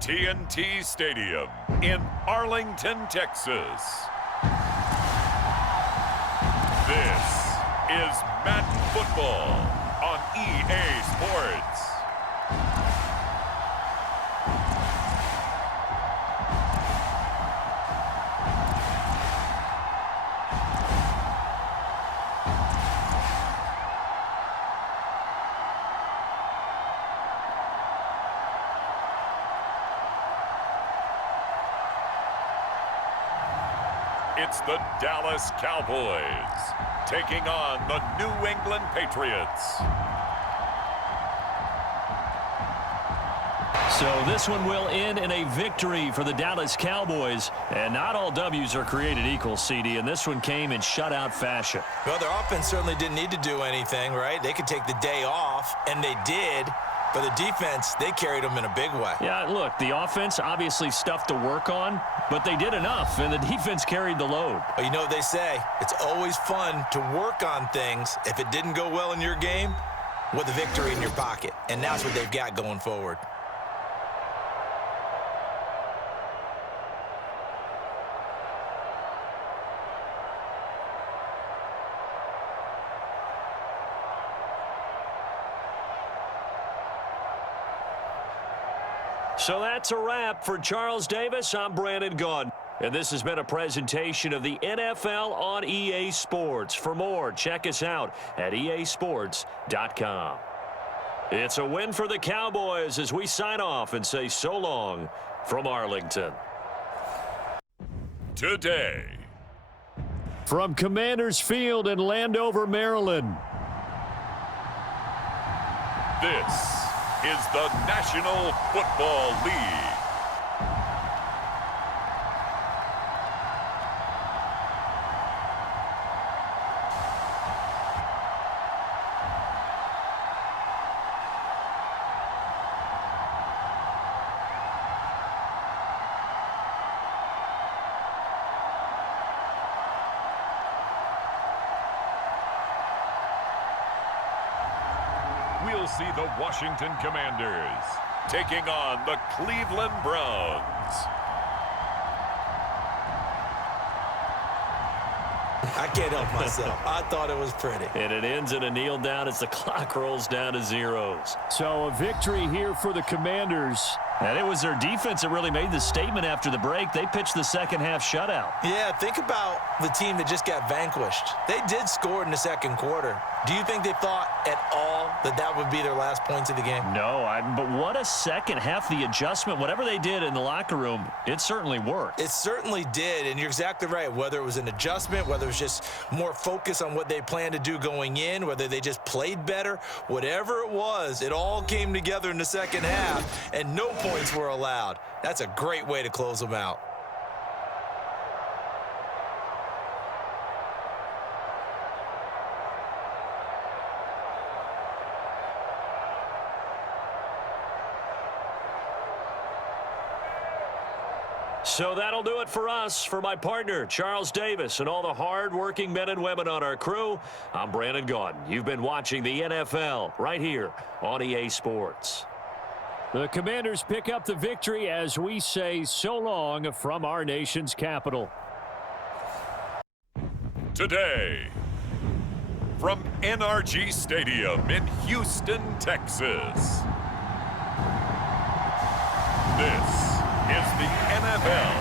AT&T Stadium in Arlington, Texas. This is Madden Football on EA Sports. It's the Dallas Cowboys taking on the New England Patriots. So this one will end in a victory for the Dallas Cowboys. And not all W's are created equal, CD, and this one came in shutout fashion. Well, their offense certainly didn't need to do anything, right? They could take the day off, and they did. But the defense, they carried them in a big way. Yeah, look, the offense obviously stuff to work on, but they did enough, and the defense carried the load. Well, you know what they say. It's always fun to work on things if it didn't go well in your game with a victory in your pocket. And that's what they've got going forward. So that's a wrap for Charles Davis. I'm Brandon Gaudin. And this has been a presentation of the NFL on EA Sports. For more, check us out at easports.com. It's a win for the Cowboys as we sign off and say so long from Arlington. Today, from Commanders Field in Landover, Maryland, this is the National Football League. We'll see the Washington Commanders taking on the Cleveland Browns. I can't help myself. I thought it was pretty. And it ends in a kneel down as the clock rolls down to zeros. So a victory here for the Commanders. And it was their defense that really made the statement after the break. They pitched the second half shutout. Yeah, think about the team that just got vanquished. They did score in the second quarter. Do you think they thought at all that that would be their last points of the game? No, but what a second half. The adjustment, whatever they did in the locker room, it certainly worked. It certainly did, and you're exactly right. Whether it was an adjustment, whether it was just more focus on what they planned to do going in, whether they just played better, whatever it was, it all came together in the second half, and no points were allowed. That's a great way to close them out. So that'll do it for us. For my partner, Charles Davis, and all the hard-working men and women on our crew, I'm Brandon Gaudin. You've been watching the NFL right here on EA Sports. The Commanders pick up the victory as we say so long from our nation's capital. Today, from NRG Stadium in Houston, Texas. This is the NFL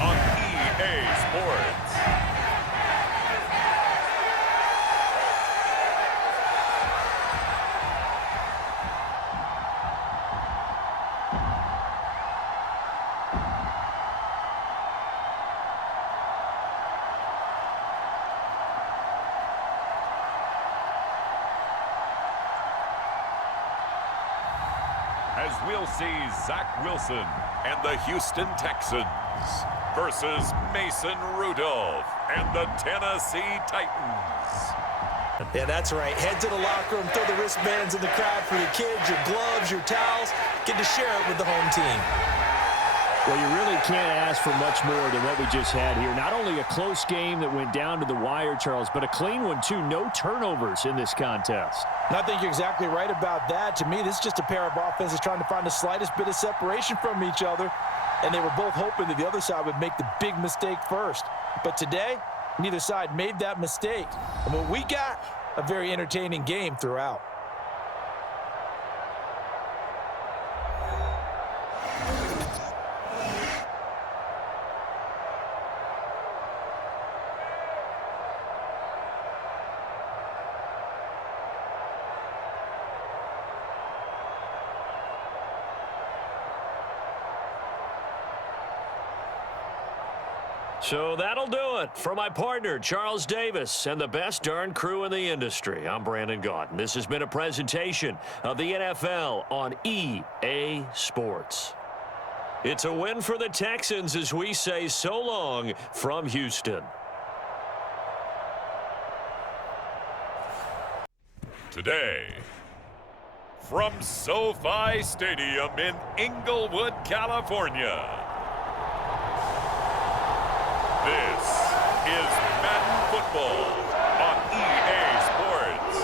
on EA Sports. As we'll see Zach Wilson and the Houston Texans versus Mason Rudolph and the Tennessee Titans. Yeah, that's right. Head to the locker room, throw the wristbands in the crowd for your kids, your gloves, your towels. Get to share it with the home team. Well, you really can't ask for much more than what we just had here. Not only a close game that went down to the wire, Charles, but a clean one, too. No turnovers in this contest. And I think you're exactly right about that. To me, this is just a pair of offenses trying to find the slightest bit of separation from each other, and they were both hoping that the other side would make the big mistake first. But today, neither side made that mistake. And what we got, a very entertaining game throughout. So that'll do it for my partner, Charles Davis, and the best darn crew in the industry. I'm Brandon Gaudin. This has been a presentation of the NFL on EA Sports. It's a win for the Texans as we say so long from Houston. Today, from SoFi Stadium in Inglewood, California, this is Madden Football on EA Sports.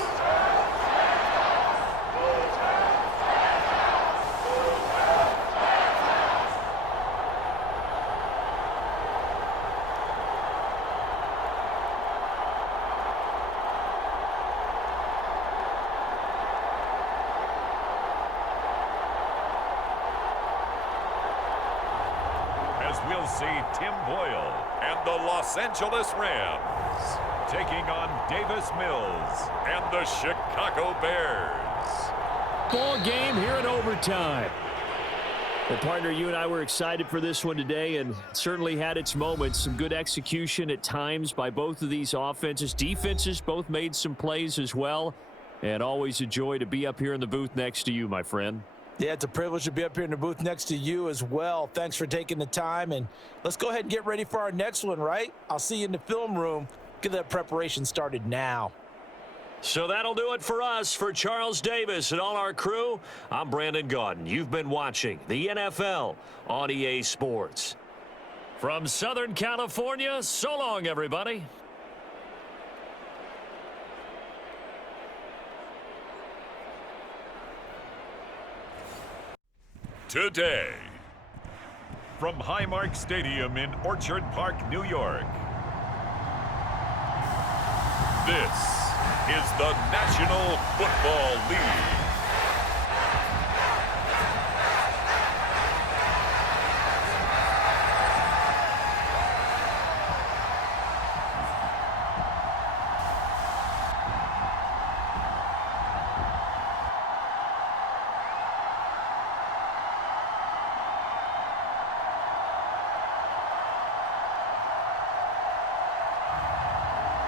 As we'll see Tim Boyle and the Los Angeles Rams taking on Davis Mills and the Chicago Bears. Ball game here in overtime. Well, partner, you and I were excited for this one today, and it certainly had its moments. Some good execution at times by both of these offenses. Defenses both made some plays as well, and always a joy to be up here in the booth next to you, my friend. Yeah, it's a privilege to be up here in the booth next to you as well. Thanks for taking the time, and let's go ahead and get ready for our next one, right? I'll see you in the film room. Get that preparation started now. So that'll do it for us. For Charles Davis and all our crew, I'm Brandon Gaudin. You've been watching the NFL on EA Sports. From Southern California, so long, everybody. Today, from Highmark Stadium in Orchard Park, New York, this is the National Football League.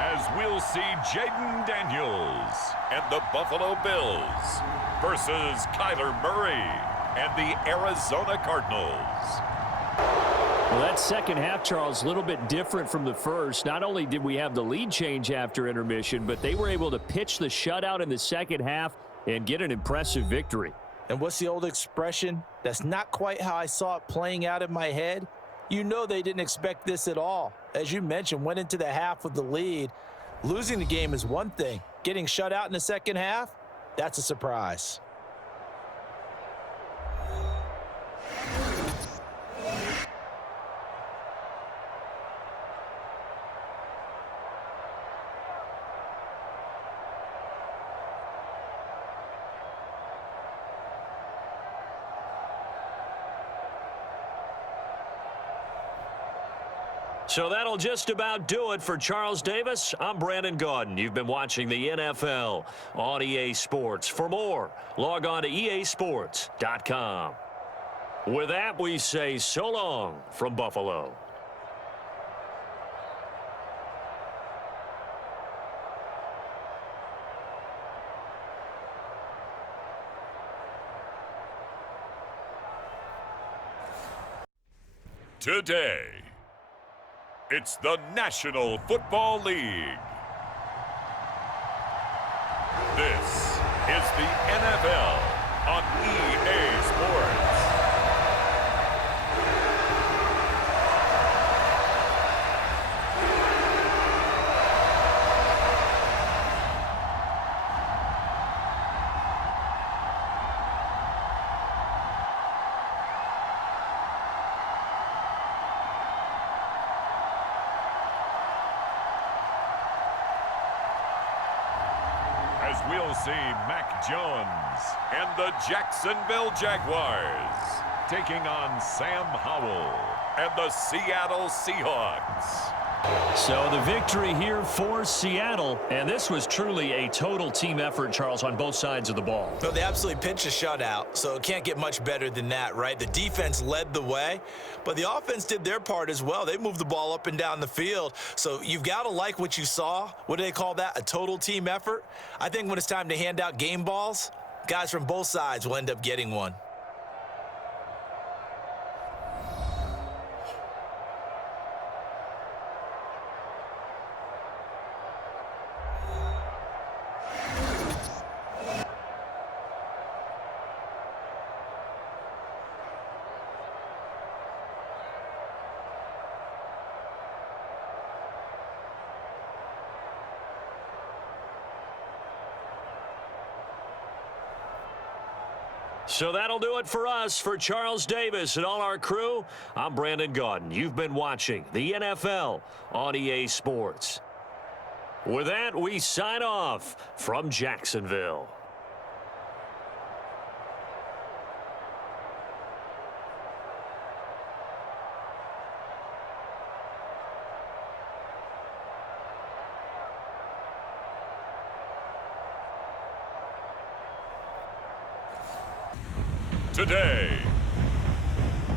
As we'll see Jaden Daniels and the Buffalo Bills versus Kyler Murray and the Arizona Cardinals. Well, that second half, Charles, a little bit different from the first. Not only did we have the lead change after intermission, but they were able to pitch the shutout in the second half and get an impressive victory. And what's the old expression? That's not quite how I saw it playing out in my head. You know they didn't expect this at all. As you mentioned, went into the half with the lead. Losing the game is one thing. Getting shut out in the second half, that's a surprise. So that'll just about do it for Charles Davis. I'm Brandon Gaudin. You've been watching the NFL on EA Sports. For more, log on to easports.com. With that, we say so long from Buffalo. Today, it's the National Football League. This is the NFL on EA Sports. we'll see Mac Jones and the Jacksonville Jaguars taking on Sam Howell and the Seattle Seahawks. So the victory here for Seattle, and this was truly a total team effort, Charles, on both sides of the ball. No, they absolutely pitched a shutout, so it can't get much better than that, right? The defense led the way, but the offense did their part as well. They moved the ball up and down the field, so you've got to like what you saw. What do they call that? A total team effort? I think when it's time to hand out game balls, guys from both sides will end up getting one. So that'll do it for us. For Charles Davis and all our crew, I'm Brandon Gaudin. You've been watching the NFL on EA Sports. With that, we sign off from Jacksonville. Today,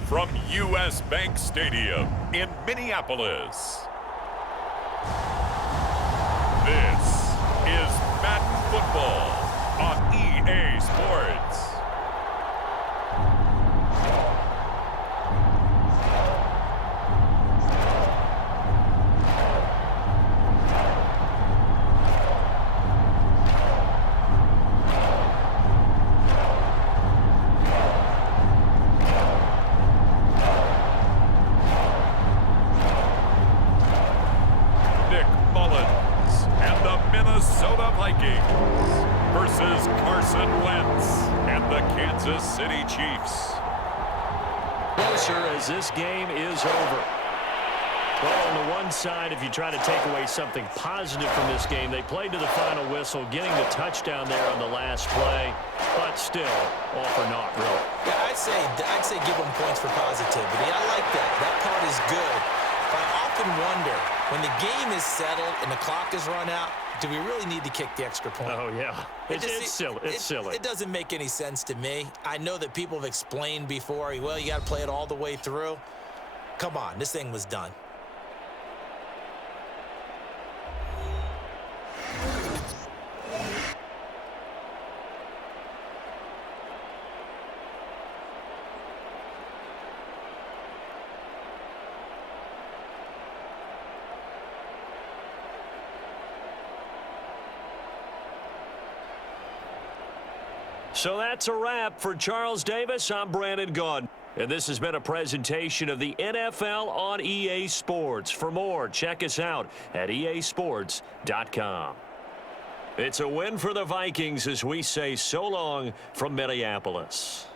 from U.S. Bank Stadium in Minneapolis, this is Madden Football on EA Sports. Versus Carson Wentz and the Kansas City Chiefs. Closer as this game is over. Well, on the one side, if you try to take away something positive from this game, they played to the final whistle, getting the touchdown there on the last play, but still, all for naught, really. Yeah, I'd say give them points for positivity. I like that. That part is good. But I often wonder, when the game is settled and the clock is run out, do we really need to kick the extra point? Oh, yeah. It's silly. It's silly. It doesn't make any sense to me. I know that people have explained before, well, you got to play it all the way through. Come on, this thing was done. So that's a wrap. For Charles Davis, I'm Brandon Gaudin. And this has been a presentation of the NFL on EA Sports. For more, check us out at easports.com. It's a win for the Vikings as we say so long from Minneapolis.